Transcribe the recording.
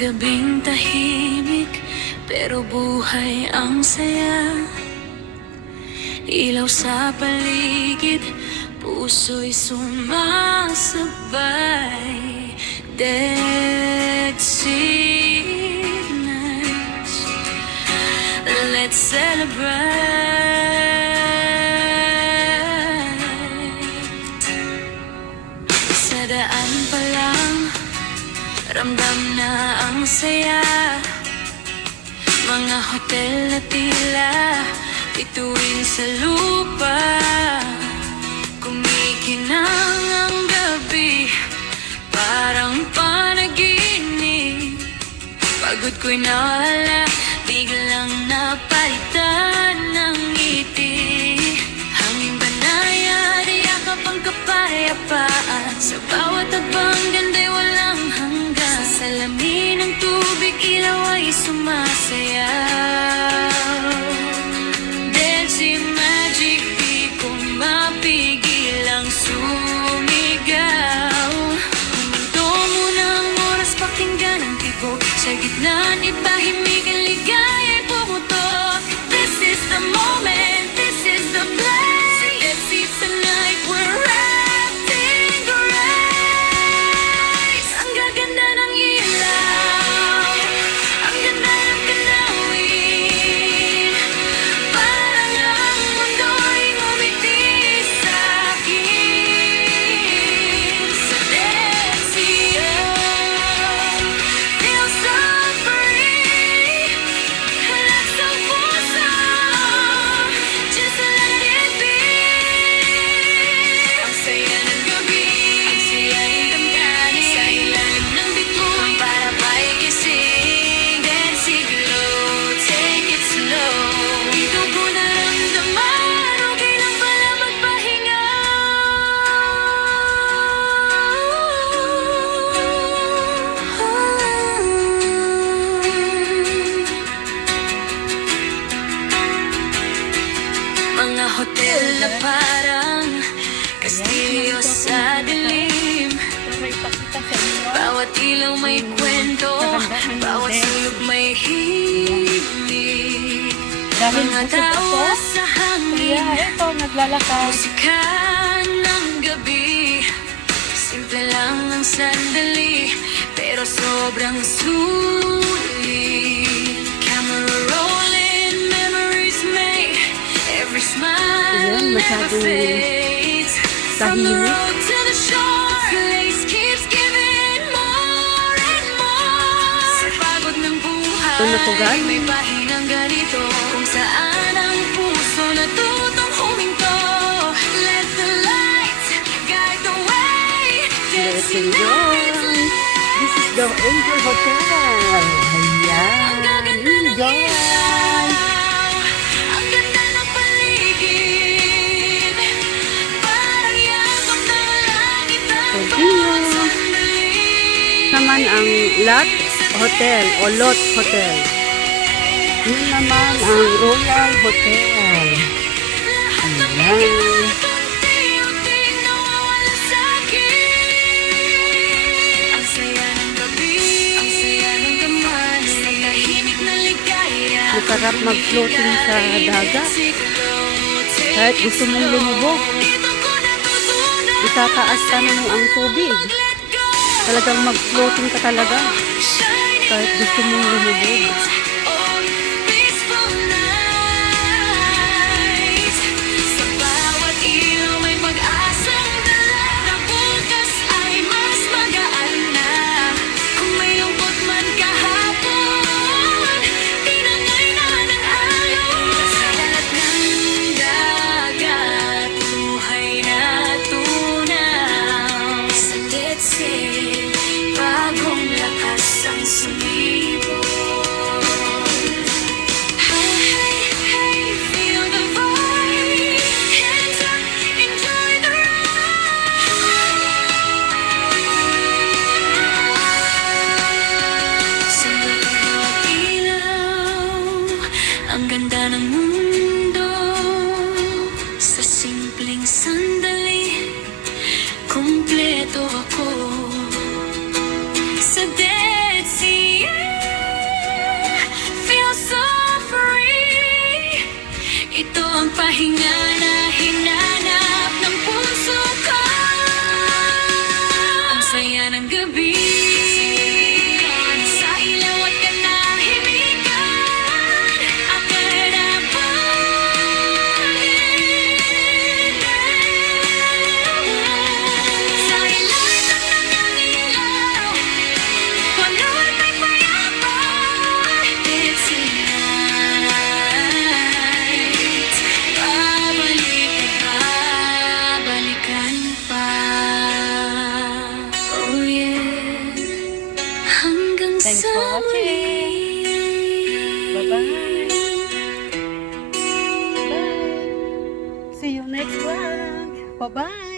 Gabing tahimik, pero buhay ang saya. Ilaw sa paligid, puso'y sumasabay. Dead sea nights, let's celebrate. Sa daan pa lang, ramdam na ang saya. Mga hotel na tila bituin sa lupa. Kumikinang ang gabi, parang panaginip. Pagod ko'y nawala, biglang napalitan ng ngiti. Hanging banayad, yakap ang kapayapaan. Sa bawat tagbang ganda'y walang hanggan. Sa salamin ng tubig, ilaw ay sumasayaw. Dead sea magic, di ko mapigil ang sumigaw. Huminto muna ang oras, pakinggan ang tibok. Sa gitna ni tahimik, ang ligaya'y pumutok. This is the moment, this is the place. Let's see tonight, we're wrapped in grace. Ang gaganda ng ilaw, ang ganda ng tanawin. Parang ang mundo'y ngumiti sa'kin. Sa Dead Sea, feel so free. Relax ang puso, just let it be. Ang saya ng gabi, ang saya'y damdamin. Sa ilalim ng bituin, para ba'y gising. Dead Sea glow, take it slow. Dito ko naramdaman, okay lang pala magpahinga. Mga hotel na parang kastilyo sa dilim. Bawat ilaw may kwento, bawat sulok may himig. Dahil Mga busog ako, tawa sa hangin, kaya ito, naglalakad. musika ng gabi. Simple lang ang sandali, pero sobrang sulit. Camera rolling, memories made. Every smile Ayan, never masyadong fades. From the tahimik. road to the shore, place keeps giving more and more. Sa pagod ng buhay, Doon ako galing. may pahingang ganito, kung saan ang puso natutong huminto. Let the light guide the way. Let's Dancing enjoy. nights, This is the Angel Hotel. Ayan, enjoy. ang ganda ng paligid. Parang yakap ng langit ang Continue. bawat sandali. Naman ang Lot Hotel o Lot Hotel. Yun naman ang Royal Hotel. Ayan. Unti-unting nawawala sa'kin. Ang saya ng gabi, ang saya ng damdamin. Sa tahimik na ligaya, Masarap mag-floating sa dagat. Kahit gusto mong lumubog, itataas ka ng ang tubig. Talagang mag-floating ka talaga. Kahit gusto mong lumubog. Sa bawat ilaw may pag-asang dala, na bukas ay mas magaan na. Kung may lungkot man kahapon, tinangay na ng alon. Sa lahat ng dagat, buhay na tunaw. Sa Dead Sea, bagong lakas ang sumibol. Hey, hey, feel the vibe. Hands up, enjoy the ride. Sa bawat ilaw, ang ganda ng mundo. Sa simpleng sandali, kumpleto ako. Sa Dead Sea. See you next vlog. Bye-bye.